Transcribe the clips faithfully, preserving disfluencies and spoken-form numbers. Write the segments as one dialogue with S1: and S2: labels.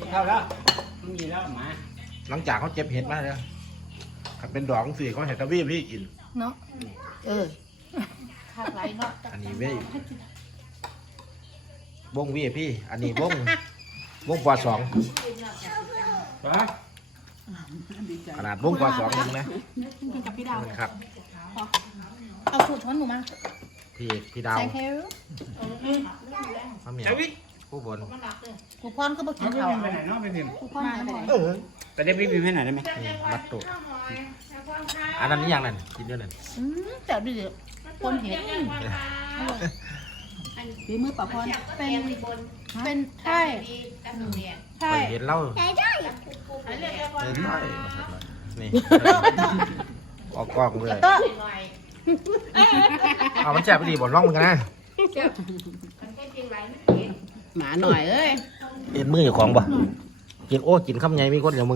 S1: เท่าแล้วมันมีแล้วมา
S2: หลังจากเขาเจ็บเห็ดมาแล้วถ้าเป็นดอกสี่เขาเห็ดตะวีพี่กิน
S3: เนาะเออขาดไรเนาะ
S2: อันนี้เว้ยบงวีพี่อันนี้บงบงปอสองขนาดบงปอสองนึงนะ
S3: กับพี่ดาว
S2: ครับ
S3: เอาสูตรช้อนหนูมา
S2: พี่พี่ดาว
S3: ใส่เฮล
S2: มะเหมียวผู้บน
S3: กูพรก็บอกกิน
S1: พี่
S3: เขา
S1: พิมไปไหนเนาะพี่พิม
S3: กูพรมาไหน
S2: เออ
S1: ไปได้พี่พิมให้หน่อยได้ไหม
S2: นี่มัดตุอันนั้นนี่ยังนั่นกินด้วยนั่น
S3: อืมแต่ดิคนเห็นฝีมือปะพรเป็นเป็นใช่ใช่
S2: เห็นเล่า
S3: ใช่ได้
S2: เห็นไล่นี่ออกกล้องเลย
S3: ก็
S2: เอามันแจ่บดีบ่นร่องมึงกันนะ
S3: หมาหน่อยเอ้ย
S2: เอ็นมืออยู่ของบ่กินโอ้กินคำไงมีคนอย่างมึง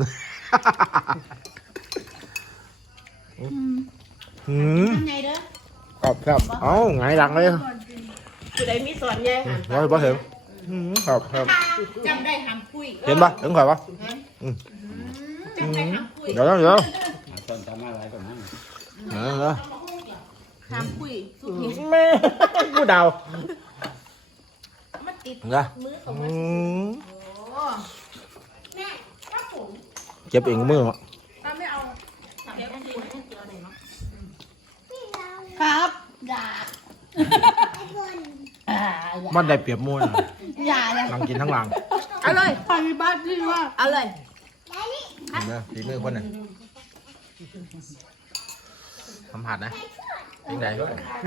S2: หืม
S3: ทำไงเด้อ
S2: ครับครับเอ้าไงดังเลย
S3: คือได้มีสอนไง
S2: ร้อยบ่เห็นหืมครับครับ
S3: จำได้ทำคุย
S2: เห็นปะถึงข่อยปะอืม
S3: จำได้ทำคุย
S2: เดี๋ยวเดี๋ยว
S1: ต้นทำอะไรตรงนั้น
S2: เออเดี๋ยว
S3: ทำคุยสุดที่
S2: แม่กูเดา
S3: มันติด
S2: เหรอ
S3: มือของ
S2: อื
S3: มัน
S2: ม
S3: โอ้แม่ถ้าผม
S2: เจ็บเองมือ
S3: ถ้าไม่เอาเดี๋ยวคุณให้เจอหน่อยเนาะครับอย่าอ่าอย่า
S2: มันได้เปรียบมือ
S3: อย่าอย่า
S2: หลังกินทั้งหลัง
S3: เอาเลยใครบ้านที่ว่าเอาเลย
S2: เห็นไหมฝีมือคนน่ะสัมผัสนะยังไง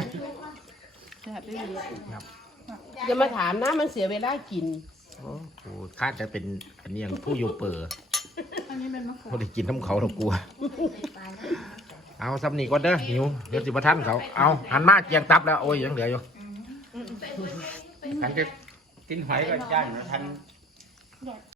S4: อย่ามาถามนะมันเสียเวลากิน
S2: โอ้โหคาดจะเป็นอันนี้อย่างผู้อยู่เปิด
S3: อันนี้เป็นมะเขือ
S2: เขาได้กินน้ำเขาเรากลัว เอาซับนี่ก่อนเด้อหิวเดี๋ยวสิบท่านเขาเอาหันมาเกียงตับแล้วโอ้ยยังเหลืออยู่
S1: ฉันจะกินหอยก็ย่างนะท่าน